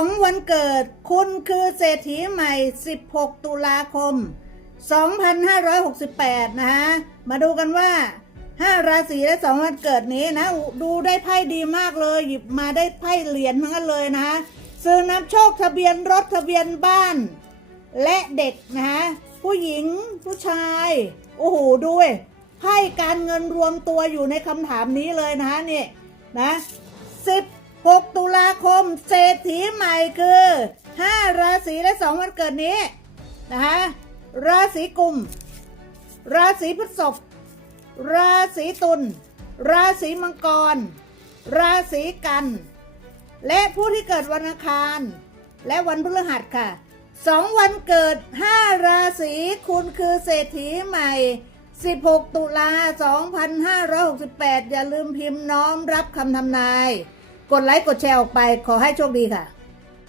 สองวันเกิด คุณคือเศรษฐีใหม่ 16 ตุลาคม 2568 นะฮะ มาดูกันว่า 5 ราศีและ 2 วันเกิดนี้นะ ดูได้ไพ่ดีมากเลย หยิบมาได้ไพ่เหรียญทั้งนั้นเลยนะฮะ ซื้อนำโชคทะเบียนรถทะเบียนบ้าน และเด็กนะฮะ ผู้หญิงผู้ชาย โอ้โหด้วยไพ่การเงินรวมตัวอยู่ในคำถามนี้เลยนะฮะนี่นะ เศรษฐีใหม่คือ 5 ราศีและ 2 วันเกิดนี้นะคะราศีกุม ราศีพฤษภราศีตุลราศีมังกร ราศีกัน และผู้ที่เกิดวันอังคาร และวันพฤหัสค่ะสองวันเกิด 5 ราศีคุณคือเศรษฐีใหม่ 16 ตุลา 2568 อย่าลืมพิมพ์น้อมรับคำทำนาย กดไลค์กดแชร์ออกไปขอให้โชคดีค่ะ